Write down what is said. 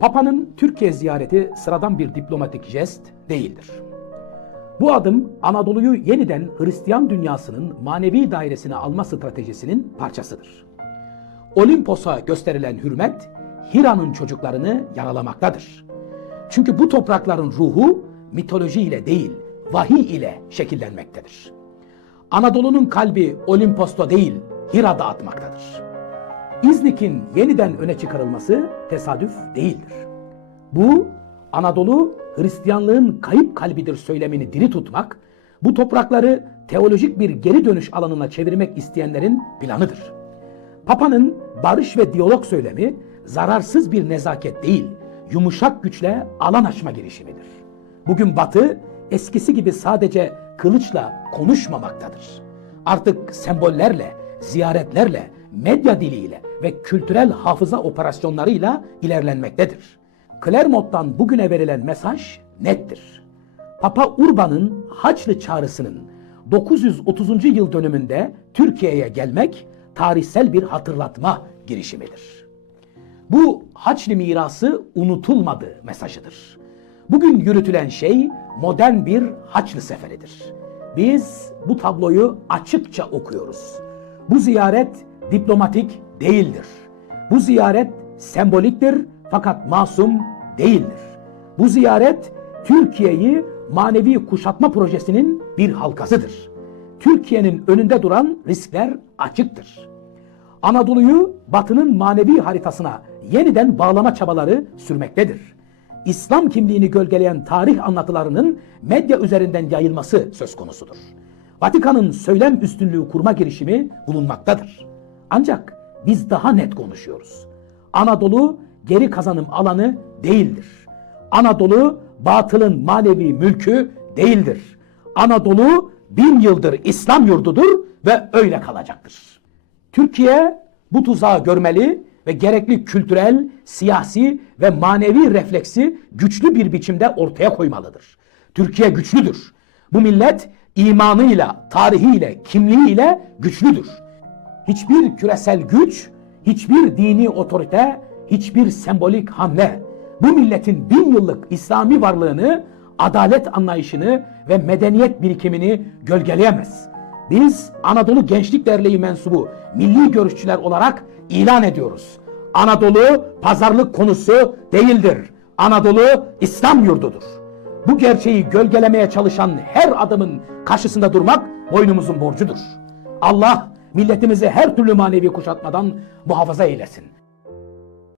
Papa'nın Türkiye ziyareti sıradan bir diplomatik jest değildir. Bu adım Anadolu'yu yeniden Hristiyan dünyasının manevi dairesine alma stratejisinin parçasıdır. Olimpos'a gösterilen hürmet Hira'nın çocuklarını yaralamaktadır. Çünkü bu toprakların ruhu mitoloji ile değil, vahiy ile şekillenmektedir. Anadolu'nun kalbi Olimpos'ta değil, Hira'da atmaktadır. İznik'in yeniden öne çıkarılması tesadüf değildir. Bu Anadolu Hristiyanlığın kayıp kalbidir söylemini diri tutmak, bu toprakları teolojik bir geri dönüş alanına çevirmek isteyenlerin planıdır. Papa'nın barış ve diyalog söylemi zararsız bir nezaket değil, yumuşak güçle alan açma girişimidir. Bugün Batı eskisi gibi sadece kılıçla konuşmamaktadır. Artık sembollerle, ziyaretlerle, medya diliyle ve kültürel hafıza operasyonlarıyla ilerlenmektedir. Clermont'tan bugüne verilen mesaj nettir. Papa Urban'ın Haçlı çağrısının 930. yıl dönümünde Türkiye'ye gelmek tarihsel bir hatırlatma girişimidir. Bu Haçlı mirası unutulmadı mesajıdır. Bugün yürütülen şey modern bir Haçlı seferidir. Biz bu tabloyu açıkça okuyoruz. Bu ziyaret diplomatik değildir. Bu ziyaret semboliktir fakat masum değildir. Bu ziyaret Türkiye'yi manevi kuşatma projesinin bir halkasıdır. Türkiye'nin önünde duran riskler açıktır. Anadolu'yu Batı'nın manevi haritasına yeniden bağlama çabaları sürmektedir. İslam kimliğini gölgeleyen tarih anlatılarının medya üzerinden yayılması söz konusudur. Vatikan'ın söylem üstünlüğü kurma girişimi bulunmaktadır. Ancak biz daha net konuşuyoruz. Anadolu geri kazanım alanı değildir. Anadolu batılın manevi mülkü değildir. Anadolu bin yıldır İslam yurdudur ve öyle kalacaktır. Türkiye bu tuzağı görmeli ve gerekli kültürel, siyasi ve manevi refleksi güçlü bir biçimde ortaya koymalıdır. Türkiye güçlüdür. Bu millet imanıyla, tarihiyle, kimliğiyle güçlüdür. Hiçbir küresel güç, hiçbir dini otorite, hiçbir sembolik hamle bu milletin bin yıllık İslami varlığını, adalet anlayışını ve medeniyet birikimini gölgeleyemez. Biz Anadolu Gençlik Derneği mensubu milli görüşçüler olarak ilan ediyoruz. Anadolu pazarlık konusu değildir. Anadolu İslam yurdudur. Bu gerçeği gölgelemeye çalışan her adımın karşısında durmak boynumuzun borcudur. Allah milletimizi her türlü manevi kuşatmadan muhafaza eylesin.